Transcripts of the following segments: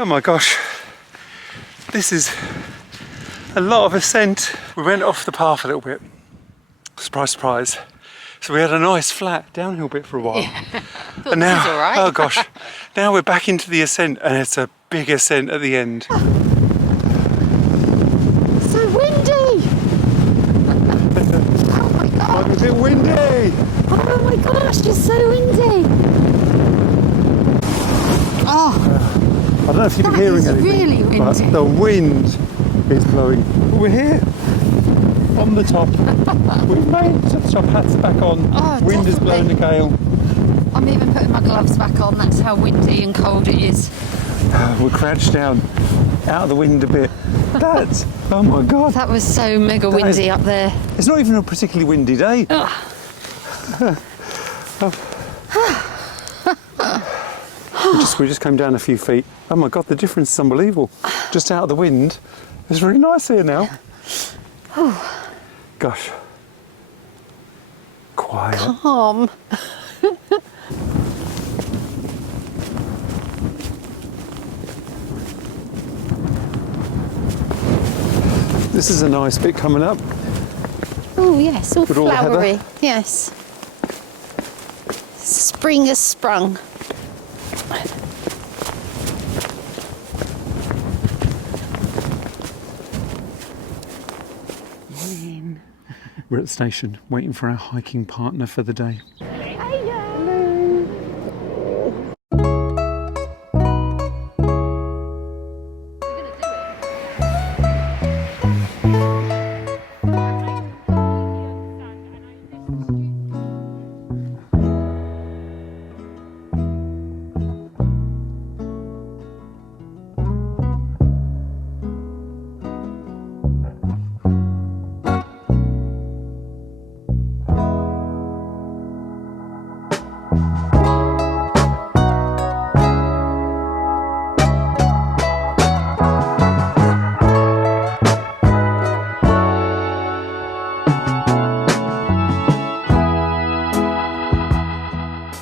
Oh my gosh, this is a lot of ascent. We went off the path a little bit, surprise, surprise. So we had a nice flat downhill bit for a while. Yeah. And now, this is all right. oh gosh, now we're back into the ascent and it's a big ascent at the end. So windy! Oh my god! I'm a bit windy! Oh my gosh, it's so windy! Oh! I don't know if you've been hearing anything, really windy. but the wind is blowing. But we're here, on the top. We've made it to the top, hats back on. Oh, wind is blowing a gale. I'm even putting my gloves back on, that's how windy and cold it is. We're crouched down, out of the wind a bit. That's, oh my God. That was so mega windy up there. It's not even a particularly windy day. We just came down a few feet. Oh my God, the difference is unbelievable. Just out of the wind. It's really nice here now. Gosh. Quiet. Calm. This is a nice bit coming up. Oh yes, all With all the flowery. heather. Yes. Spring has sprung. We're at the station, waiting for our hiking partner for the day.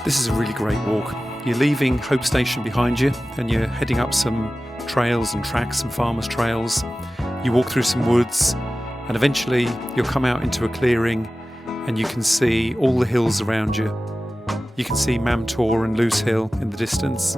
This is a really great walk. You're leaving Hope Station behind you and you're heading up some trails and tracks, some farmers' trails. You walk through some woods and eventually you'll come out into a clearing and you can see all the hills around you. You can see Mam Tor and Loose Hill in the distance.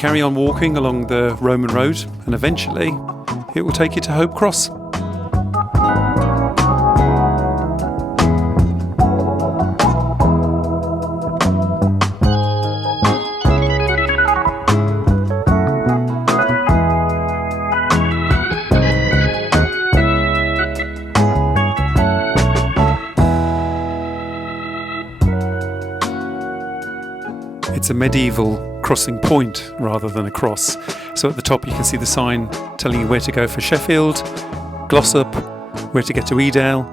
Carry on walking along the Roman road and eventually it will take you to Hope Cross. It's a medieval crossing point rather than a cross. So at the top you can see the sign telling you where to go for Sheffield, Glossop, where to get to Edale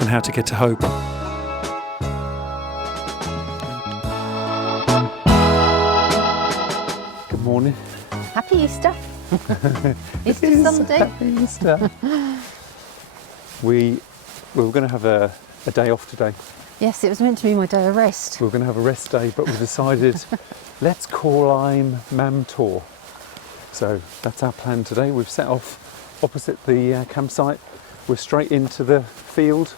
and how to get to Hope. Good morning. Happy Easter. Easter Sunday. Happy Easter. We were going to have a day off today. Yes, it was meant to be my day of rest. We were going to have a rest day, but we decided let's climb Mam Tor. So that's our plan today. We've set off opposite the campsite. We're straight into the field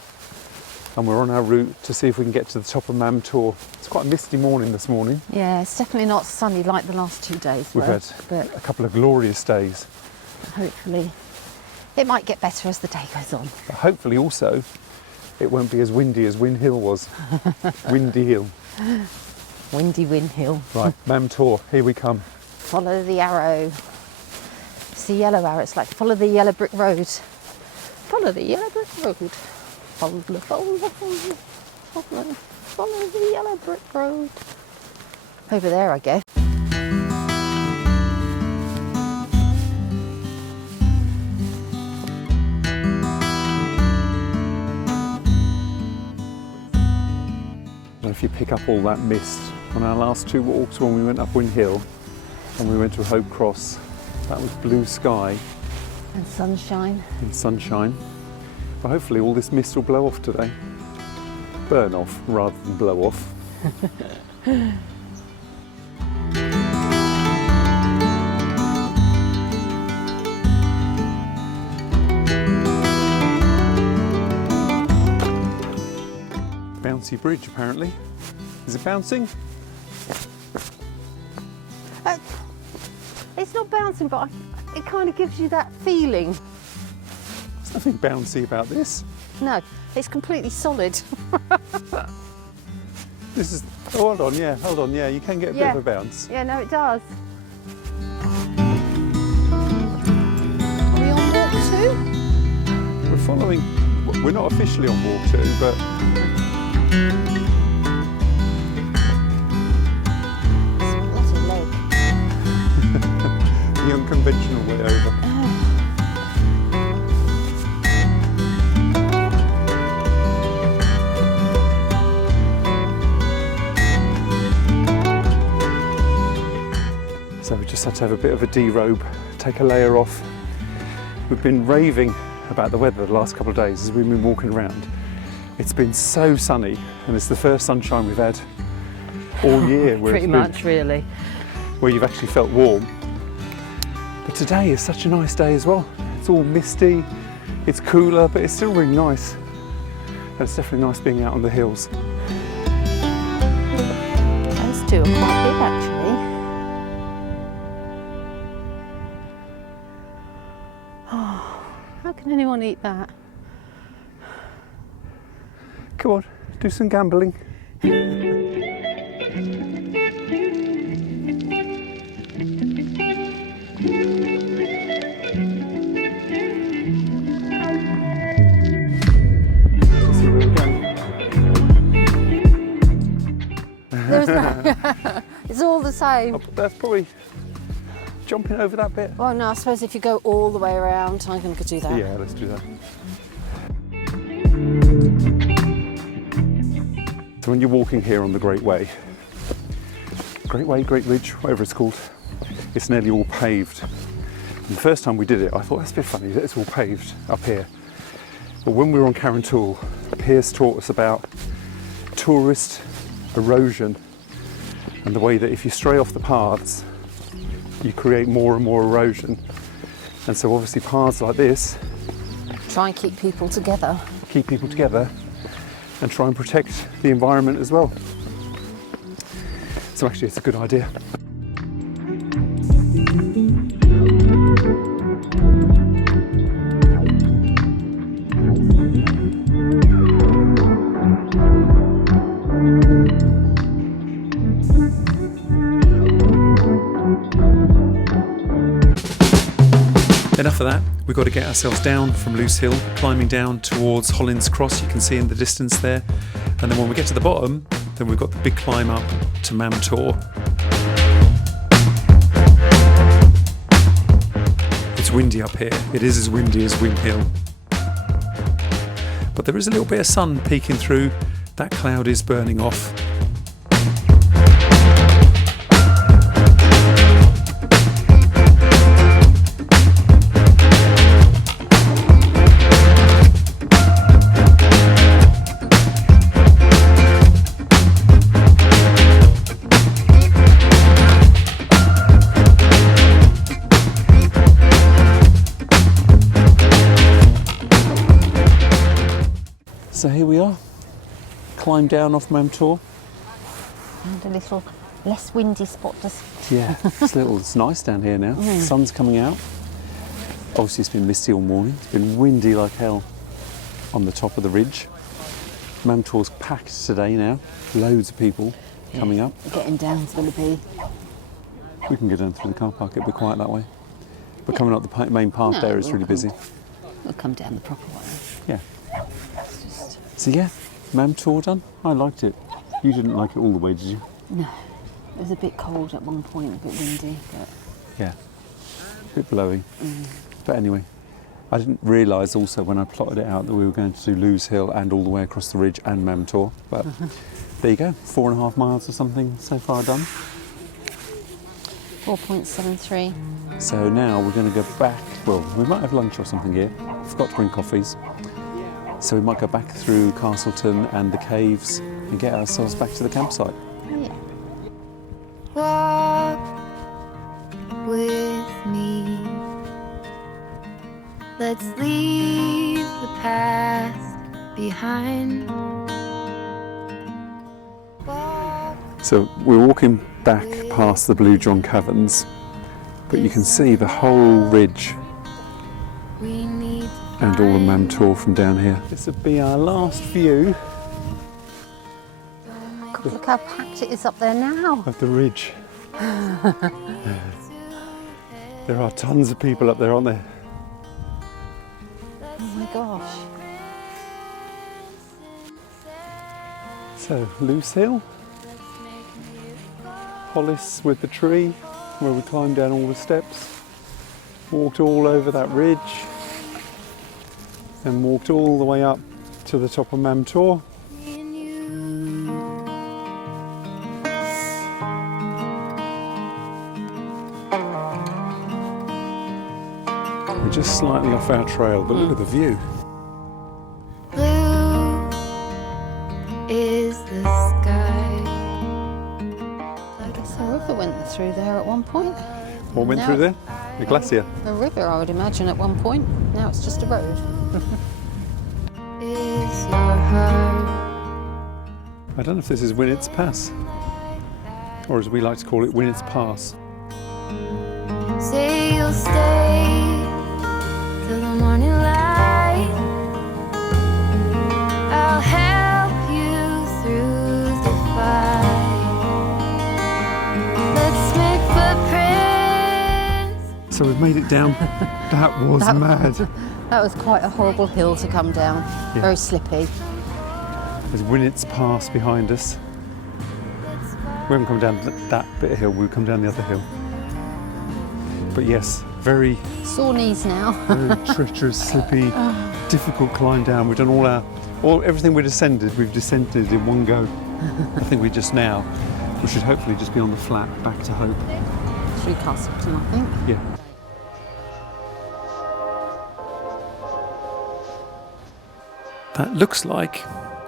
and we're on our route to see if we can get to the top of Mam Tor. It's quite a misty morning this morning. Yeah, it's definitely not sunny like the last 2 days. We've had a couple of glorious days. Hopefully it might get better as the day goes on. But hopefully also it won't be as windy as Win Hill was. Windy Hill. Windy Win Hill. Right, Mam Tor, here we come. Follow the arrow. It's the yellow arrow. It's like follow the yellow brick road. Follow the yellow brick road. Follow the yellow brick road. Over there I go. know if you pick up all that mist on our last two walks when we went up Win Hill and we went to Hope Cross. That was blue sky And sunshine. and sunshine. But hopefully all this mist will blow off today. Burn off rather than blow off. Bouncy bridge apparently. Is it bouncing? It's not bouncing, but it kind of gives you that feeling. There's nothing bouncy about this. No, it's completely solid. This is, oh, hold on, yeah, you can get a bit of a bounce. Yeah, no, it does. Are we on walk 2? We're following, we're not officially on walk 2, but Bloody leg. the unconventional way over. So we just had to have a bit of a derobe, take a layer off. We've been raving about the weather the last couple of days as we've been walking around. It's been so sunny and it's the first sunshine we've had all year. Pretty much, really. Where you've actually felt warm. But today is such a nice day as well. It's all misty, it's cooler, but it's still really nice. And it's definitely nice being out on the hills. Those two are quite big, actually. Oh, how can anyone eat that? Come on, do some gambling. There's that. It's all the same. Oh, that's probably jumping over that bit. Oh no, I suppose if you go all the way around, I'm going to do that. Yeah, let's do that. So when you're walking here on the Great Way, Great Ridge, whatever it's called, it's nearly all paved. And the first time we did it, I thought that's a bit funny that it's all paved up here. But when we were on Cavern Tour, Piers taught us about tourist erosion and the way that if you stray off the paths, you create more and more erosion. And so obviously paths like this Try and keep people together. And try and protect the environment as well. So actually it's a good idea. Enough of that, we've got to get ourselves down from Loose Hill, climbing down towards Hollins Cross, you can see in the distance there. And then when we get to the bottom, then we've got the big climb up to Mam Tor. It's windy up here, it is as windy as Win Hill. But there is a little bit of sun peeking through, that cloud is burning off. So here we are, climb down off Mam Tor. And a little less windy spot to Yeah, it's nice down here now. The sun's coming out. Obviously it's been misty all morning. It's been windy like hell on the top of the ridge. Mam Tor's packed today now. Loads of people coming up. getting down's going to be. We can go down through the car park, it'll be quiet that way. But coming up the main path there is really busy. We'll come down the proper way. Yeah. So yeah, Mam Tor done. I liked it. You didn't like it all the way, did you? No. It was a bit cold at one point, a bit windy, but... Yeah, a bit blowy. But anyway, I didn't realise also when I plotted it out that we were going to do Loose Hill and all the way across the ridge and Mam Tor. But there you go, 4.5 miles or something so far done. 4.73. So now we're going to go back. Well, we might have lunch or something here. Forgot to bring coffees. So we might go back through Castleton and the caves and get ourselves back to the campsite. Yeah. Walk with me. Let's leave the past behind. Walk. So we're walking back past the Blue John Caverns, but you can see the whole ridge We need and all of Mam Tor from down here. This would be our last view God, look how packed it is up there now. of the ridge. There are tons of people up there, aren't there? Oh my gosh. So, Loose Hill, Hollis with the tree, where we climbed down all the steps, walked all over that ridge, and walked all the way up to the top of Mam Tor. me and you. We're just slightly off our trail, but look at the view. Blue is the sky. The river went through there at one point. What went Now- through there? The glacier. A river, I would imagine, at one point. Now it's just a road. Is your heart I don't know if this is Winnats Pass, or as we like to call it, Winnats Pass. say you'll stay till the morning light. I'll help you through the fight. Let's make footprints. So we've made it down. That was That- mad. That was quite a horrible hill to come down. Yeah. Very slippy. There's Winnats Pass behind us. We haven't come down that bit of hill, we've come down the other hill. But yes, very, Sore knees now. very treacherous, slippy, difficult climb down. We've done everything we've descended in one go. I think we should hopefully just be on the flat back to Hope. Through Castleton, I think. Yeah. That looks like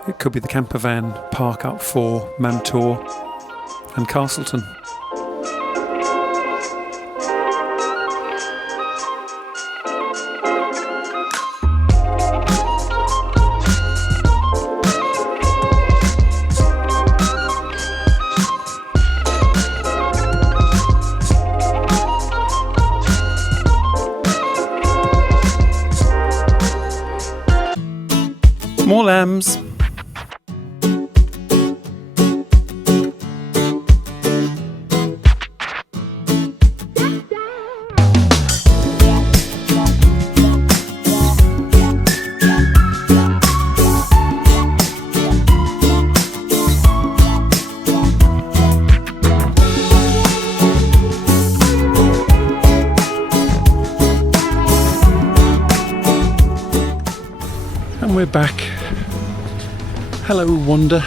it could be the Campervan park up for Mam Tor and Castleton. More lambs. And we're back. Hello, Wanda.